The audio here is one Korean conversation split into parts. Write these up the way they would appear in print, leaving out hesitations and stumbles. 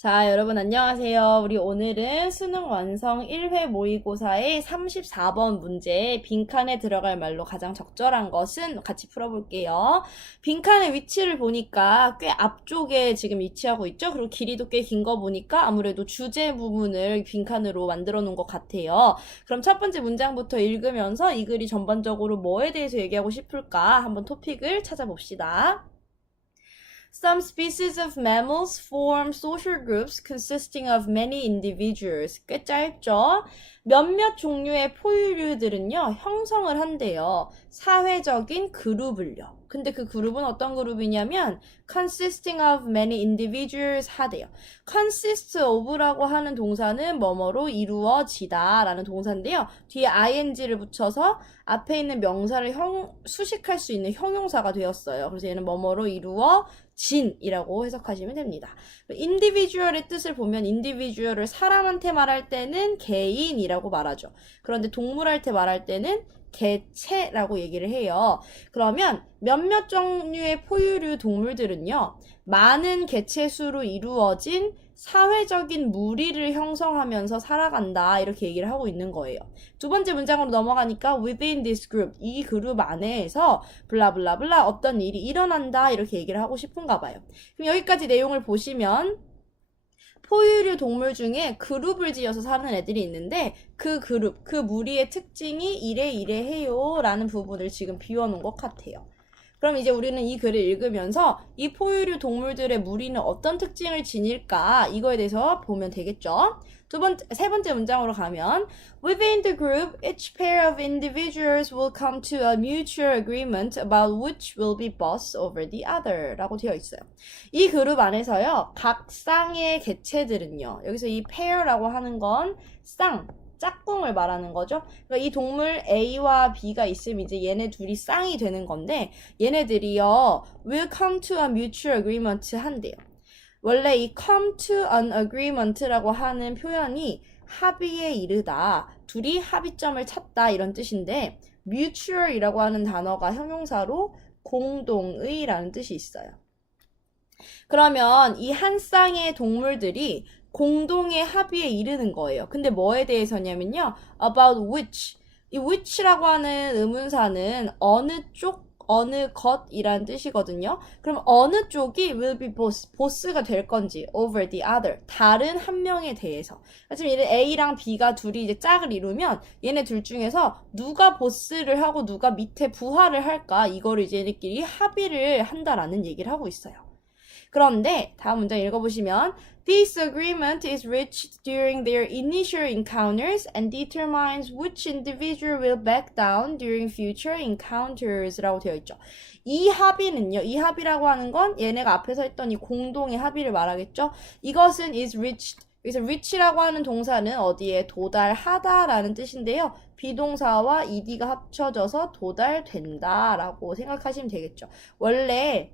자, 여러분 안녕하세요. 우리 오늘은 수능 완성 1회 모의고사의 34번 문제 빈칸에 들어갈 말로 가장 적절한 것은 같이 풀어볼게요. 빈칸의 위치를 보니까 꽤 앞쪽에 지금 위치하고 있죠? 그리고 길이도 꽤 긴 거 보니까 아무래도 주제 부분을 빈칸으로 만들어 놓은 것 같아요. 그럼 첫 번째 문장부터 읽으면서 이 글이 전반적으로 뭐에 대해서 얘기하고 싶을까 한번 토픽을 찾아봅시다. Some species of mammals form social groups consisting of many individuals. 꽤 짧죠? 몇몇 종류의 포유류들은요, 형성을 한대요. 사회적인 그룹을요. 근데 그 그룹은 어떤 그룹이냐면 consisting of many individuals 하대요. consist of라고 하는 동사는 뭐뭐로 이루어지다 라는 동사인데요. 뒤에 ing를 붙여서 앞에 있는 명사를 수식할 수 있는 형용사가 되었어요. 그래서 얘는 뭐뭐로 이루어진이라고 해석하시면 됩니다. individual의 뜻을 보면 individual을 사람한테 말할 때는 개인이라고 말하죠. 그런데 동물한테 말할 때는 개체라고 얘기를 해요. 그러면 몇몇 종류의 포유류 동물들은요, 많은 개체수로 이루어진 사회적인 무리를 형성하면서 살아간다 이렇게 얘기를 하고 있는 거예요. 두 번째 문장으로 넘어가니까 within this group, 이 그룹 안에서 블라블라블라 어떤 일이 일어난다 이렇게 얘기를 하고 싶은가 봐요. 그럼 여기까지 내용을 보시면 포유류 동물 중에 그룹을 지어서 사는 애들이 있는데 그 그룹, 그 무리의 특징이 이래 해요 라는 부분을 지금 비워놓은 것 같아요. 그럼 이제 우리는 이 글을 읽으면서 이 포유류 동물들의 무리는 어떤 특징을 지닐까 이거에 대해서 보면 되겠죠. 세 번째 문장으로 가면 Within the group, each pair of individuals will come to a mutual agreement about which will be boss over the other 라고 되어 있어요. 이 그룹 안에서요, 각 쌍의 개체들은요, 여기서 이 pair라고 하는 건 짝꿍을 말하는 거죠. 그러니까 이 동물 A와 B가 있으면 이제 얘네 둘이 쌍이 되는 건데 얘네들이요 will come to a mutual agreement 한대요. 원래 이 come to an agreement라고 하는 표현이 합의에 이르다, 둘이 합의점을 찾다 이런 뜻인데 mutual이라고 하는 단어가 형용사로 공동의라는 뜻이 있어요. 그러면 이 한 쌍의 동물들이 공동의 합의에 이르는 거예요. 근데 뭐에 대해서냐면요. about which. 이 which라고 하는 의문사는 어느 쪽, 어느 것이란 뜻이거든요. 그럼 어느 쪽이 will be boss가 될 건지 over the other. 다른 한 명에 대해서. 지금 얘는 A랑 B가 둘이 이제 짝을 이루면 얘네 둘 중에서 누가 보스를 하고 누가 밑에 부하를 할까? 이거를 이제 얘네끼리 합의를 한다라는 얘기를 하고 있어요. 그런데 다음 문장 읽어보시면 This agreement is reached during their initial encounters and determines which individual will back down during future encounters 라고 되어 있죠. 이 합의는요. 이 합의라고 하는 건 얘네가 앞에서 했던 이 공동의 합의를 말하겠죠. 이것은 is reached. 여기서 reach라고 하는 동사는 어디에 도달하다 라는 뜻인데요. 비동사와 ed가 합쳐져서 도달된다 라고 생각하시면 되겠죠. 원래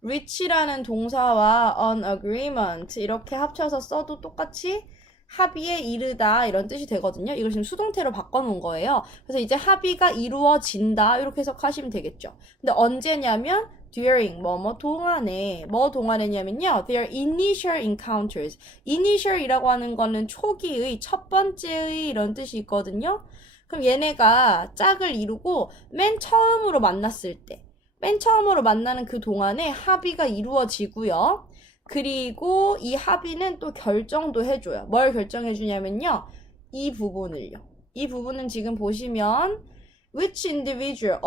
reach라는 동사와 an agreement 이렇게 합쳐서 써도 똑같이 합의에 이르다 이런 뜻이 되거든요. 이걸 지금 수동태로 바꿔놓은 거예요. 그래서 이제 합의가 이루어진다 이렇게 해석하시면 되겠죠. 근데 언제냐면 during 뭐 동안에냐면요. their initial encounters. initial이라고 하는 거는 초기의 첫 번째의 이런 뜻이 있거든요. 그럼 얘네가 짝을 이루고 맨 처음으로 만났을 때 맨 처음으로 만나는 그 동안에 합의가 이루어지고요. 그리고 이 합의는 또 결정도 해줘요. 뭘 결정해주냐면요. 이 부분을요. 이 부분은 지금 보시면 which individual,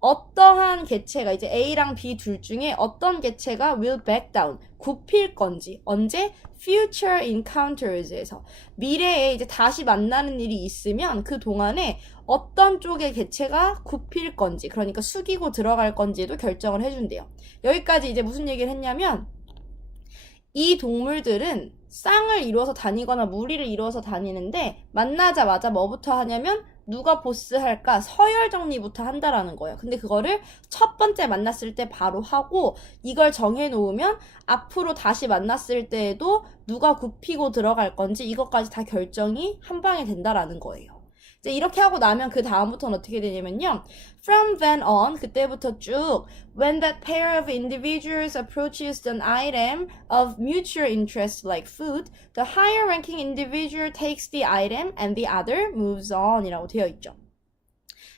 어떠한 개체가 이제 A랑 B 둘 중에 어떤 개체가 will back down, 굽힐 건지 언제? future encounters에서 미래에 이제 다시 만나는 일이 있으면 그 동안에 어떤 쪽의 개체가 굽힐 건지 그러니까 숙이고 들어갈 건지도 결정을 해준대요. 여기까지 이제 무슨 얘기를 했냐면 이 동물들은 쌍을 이루어서 다니거나 무리를 이루어서 다니는데 만나자마자 뭐부터 하냐면 누가 보스 할까? 서열 정리부터 한다라는 거예요. 근데 그거를 첫 번째 만났을 때 바로 하고 이걸 정해놓으면 앞으로 다시 만났을 때에도 누가 굽히고 들어갈 건지 이것까지 다 결정이 한 방에 된다라는 거예요. 이제 이렇게 하고 나면 그 다음부터는 어떻게 되냐면요. From then on, 그때부터 쭉 when that pair of individuals approaches an item of mutual interest like food, the higher ranking individual takes the item and the other moves on 이라고 되어 있죠.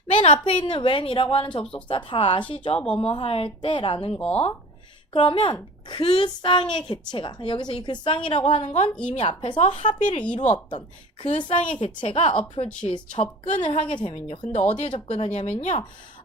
맨 앞에 있는 when이라고 하는 접속사 다 아시죠? 뭐뭐 할 때라는 거. 그러면 그 쌍의 개체가, 여기서 이 그 쌍이라고 하는 건 이미 앞에서 합의를 이루었던 그 쌍의 개체가 approaches, 접근을 하게 되면요. 근데 어디에 접근하냐면요.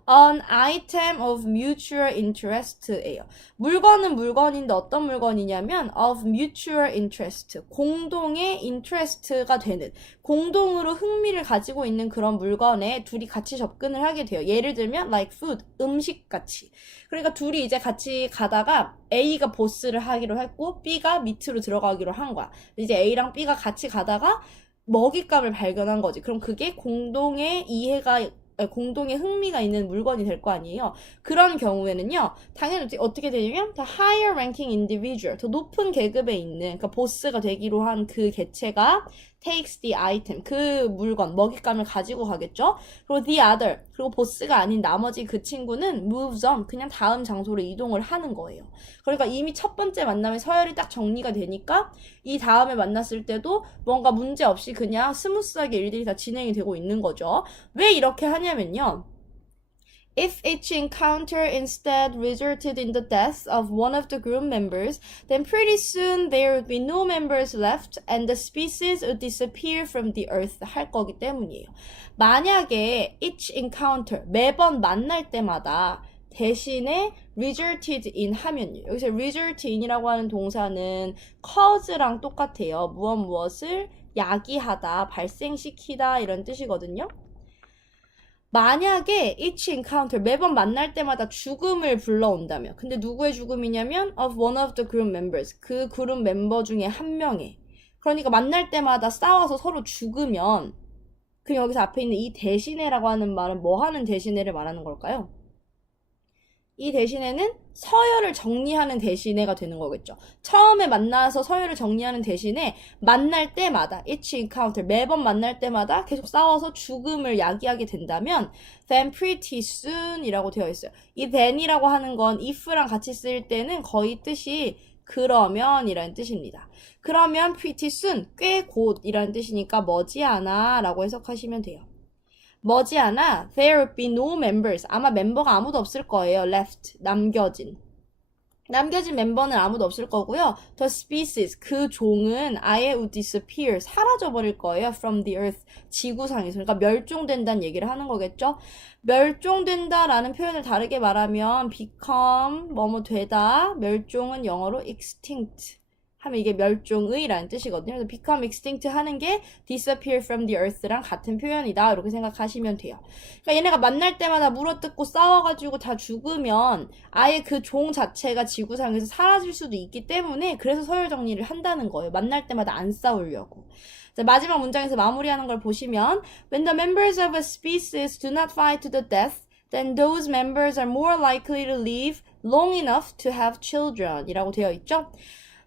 An item of mutual interest예요. 물건은 물건인데 어떤 물건이냐면 of mutual interest, 공동의 interest가 되는, 공동으로 흥미를 가지고 있는 그런 물건에 둘이 같이 접근을 하게 돼요. 예를 들면 like food, 음식 같이. 그러니까 둘이 이제 같이 가다가 A가 보스를 하기로 했고 B가 밑으로 들어가기로 한 거야. 이제 A랑 B가 같이 가다가 먹잇감을 발견한 거지. 그럼 그게 공동의 이해가, 공동의 흥미가 있는 물건이 될 거 아니에요. 그런 경우에는요, 당연히 어떻게 되냐면 the higher ranking individual, 더 높은 계급에 있는, 그러니까 보스가 되기로 한 그 개체가 takes the item, 그 물건, 먹잇감을 가지고 가겠죠. 그리고 the other, 그리고 보스가 아닌 나머지 그 친구는 moves on, 그냥 다음 장소로 이동을 하는 거예요. 그러니까 이미 첫 번째 만남에 서열이 딱 정리가 되니까 이 다음에 만났을 때도 뭔가 문제 없이 그냥 스무스하게 일들이 다 진행이 되고 있는 거죠. 왜 이렇게 하냐면요. If each encounter instead resulted in the death of one of the group members, then pretty soon there would be no members left and the species would disappear from the earth 할 거기 때문이에요. 만약에 each encounter, 매번 만날 때마다 대신에 resulted in 하면요. 여기서 result in이라고 하는 동사는 cause랑 똑같아요. 무엇을 야기하다, 발생시키다 이런 뜻이거든요. 만약에 each encounter, 매번 만날 때마다 죽음을 불러온다면, 근데 누구의 죽음이냐면 of one of the group members, 그 그룹 멤버 중에 한 명의, 그러니까 만날 때마다 싸워서 서로 죽으면, 그럼 여기서 앞에 있는 이 대신에라고 하는 말은 뭐 하는 대신에를 말하는 걸까요? 이 대신에는 서열을 정리하는 대신에가 되는 거겠죠. 처음에 만나서 서열을 정리하는 대신에 만날 때마다 each encounter, 매번 만날 때마다 계속 싸워서 죽음을 야기하게 된다면 then pretty soon 이라고 되어 있어요. 이 then이라고 하는 건 if랑 같이 쓰일 때는 거의 뜻이 그러면 이라는 뜻입니다. 그러면 pretty soon, 꽤 곧 이라는 뜻이니까 머지않아 라고 해석하시면 돼요. 머지않아 there would be no members, 아마 멤버가 아무도 없을 거예요. left, 남겨진 멤버는 아무도 없을 거고요. The species, 그 종은 아예 would disappear, 사라져버릴 거예요. From the earth, 지구상에서. 그러니까 멸종된다는 얘기를 하는 거겠죠. 멸종된다라는 표현을 다르게 말하면 become, 뭐뭐 되다, 멸종은 영어로 extinct 하면 이게 멸종의라는 뜻이거든요. 그래서 become extinct 하는 게 disappear from the earth랑 같은 표현이다. 이렇게 생각하시면 돼요. 그러니까 얘네가 만날 때마다 물어뜯고 싸워가지고 다 죽으면 아예 그 종 자체가 지구상에서 사라질 수도 있기 때문에 그래서 서열 정리를 한다는 거예요. 만날 때마다 안 싸우려고. 자, 마지막 문장에서 마무리하는 걸 보시면 When the members of a species do not fight to the death, then those members are more likely to live long enough to have children 이라고 되어 있죠.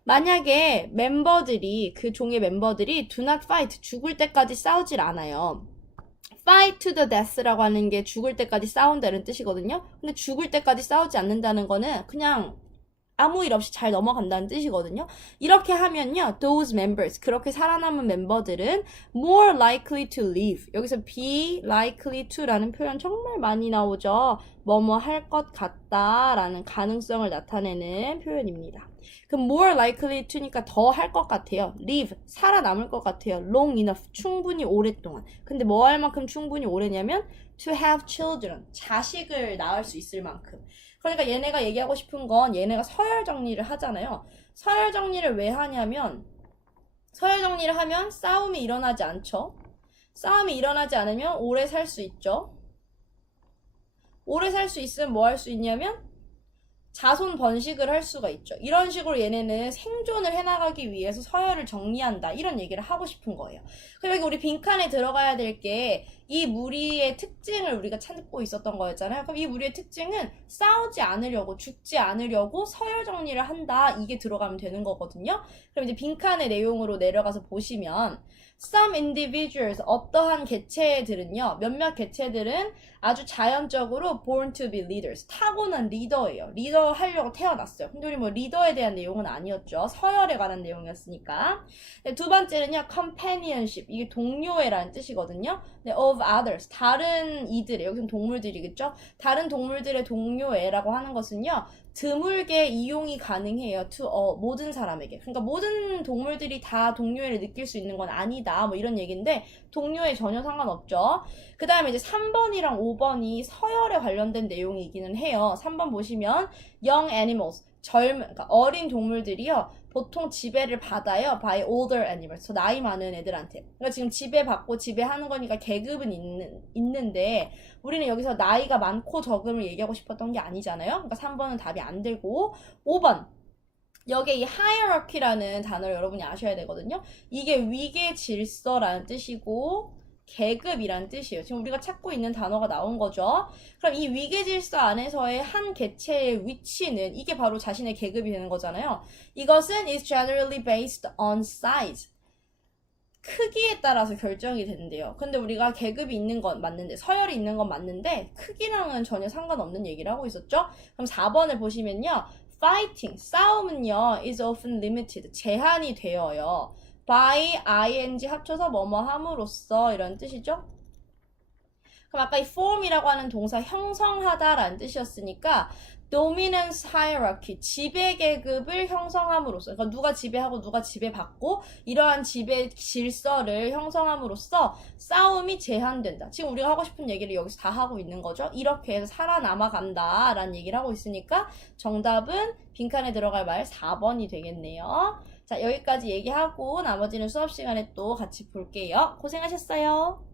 만약에 멤버들이, 그 종의 멤버들이 do not fight, 죽을 때까지 싸우질 않아요. fight to the death라고 하는 게 죽을 때까지 싸운다는 뜻이거든요. 근데 죽을 때까지 싸우지 않는다는 거는 그냥 아무 일 없이 잘 넘어간다는 뜻이거든요. 이렇게 하면요, those members, 그렇게 살아남은 멤버들은 more likely to live, 여기서 be likely to라는 표현 정말 많이 나오죠. 뭐뭐 할 것 같다 라는 가능성을 나타내는 표현입니다. 그럼 more likely to니까 더 할 것 같아요. live, 살아남을 것 같아요. long enough, 충분히 오랫동안. 근데 뭐 할 만큼 충분히 오래냐면 to have children, 자식을 낳을 수 있을 만큼. 그러니까 얘네가 얘기하고 싶은 건 얘네가 서열 정리를 하잖아요. 서열 정리를 왜 하냐면 서열 정리를 하면 싸움이 일어나지 않죠. 싸움이 일어나지 않으면 오래 살 수 있죠. 오래 살 수 있으면 뭐 할 수 있냐면 자손 번식을 할 수가 있죠. 이런 식으로 얘네는 생존을 해나가기 위해서 서열을 정리한다. 이런 얘기를 하고 싶은 거예요. 그리고 여기 우리 빈칸에 들어가야 될 게 이 무리의 특징을 우리가 찾고 있었던 거였잖아요. 그럼 이 무리의 특징은 싸우지 않으려고, 죽지 않으려고 서열 정리를 한다. 이게 들어가면 되는 거거든요. 그럼 이제 빈칸의 내용으로 내려가서 보시면 Some individuals, 어떠한 개체들은요, 몇몇 개체들은 아주 자연적으로 born to be leaders, 타고난 리더예요. 리더 하려고 태어났어요. 근데 우리 뭐 리더에 대한 내용은 아니었죠. 서열에 관한 내용이었으니까. 두 번째는요, companionship, 이게 동료애라는 뜻이거든요. of others, 다른 이들, 여기서는 동물들이겠죠. 다른 동물들의 동료애라고 하는 것은요, 드물게 이용이 가능해요. to all, 모든 사람에게. 그러니까 모든 동물들이 다 동료애를 느낄 수 있는 건 아니다. 뭐 이런 얘기인데 동료애 전혀 상관없죠. 그 다음에 이제 3번이랑 5번이 서열에 관련된 내용이기는 해요. 3번 보시면 young animals, 그러니까 어린 동물들이요. 보통 지배를 받아요. by older animals. 나이 많은 애들한테. 그러니까 지금 지배받고 지배하는 거니까 계급은 있는데 우리는 여기서 나이가 많고 적음을 얘기하고 싶었던 게 아니잖아요. 그러니까 3번은 답이 안 되고 5번. 여기에 이 hierarchy라는 단어를 여러분이 아셔야 되거든요. 이게 위계 질서라는 뜻이고 계급이란 뜻이에요. 지금 우리가 찾고 있는 단어가 나온 거죠. 그럼 이 위계 질서 안에서의 한 개체의 위치는 이게 바로 자신의 계급이 되는 거잖아요. 이것은 is generally based on size. 크기에 따라서 결정이 된대요. 근데 우리가 계급이 있는 건 맞는데, 서열이 있는 건 맞는데 크기랑은 전혀 상관없는 얘기를 하고 있었죠. 그럼 4번을 보시면요. fighting, 싸움은요, is often limited, 제한이 되어요. by ing 합쳐서 뭐뭐 함으로써 이런 뜻이죠. 그럼 아까 이 form이라고 하는 동사 형성하다라는 뜻이었으니까 dominance hierarchy, 지배 계급을 형성함으로써, 그러니까 누가 지배하고 누가 지배받고 이러한 지배 질서를 형성함으로써 싸움이 제한된다. 지금 우리가 하고 싶은 얘기를 여기서 다 하고 있는 거죠. 이렇게 해서 살아남아 간다라는 얘기를 하고 있으니까 정답은 빈칸에 들어갈 말 4번이 되겠네요. 자, 여기까지 얘기하고 나머지는 수업 시간에 또 같이 볼게요. 고생하셨어요.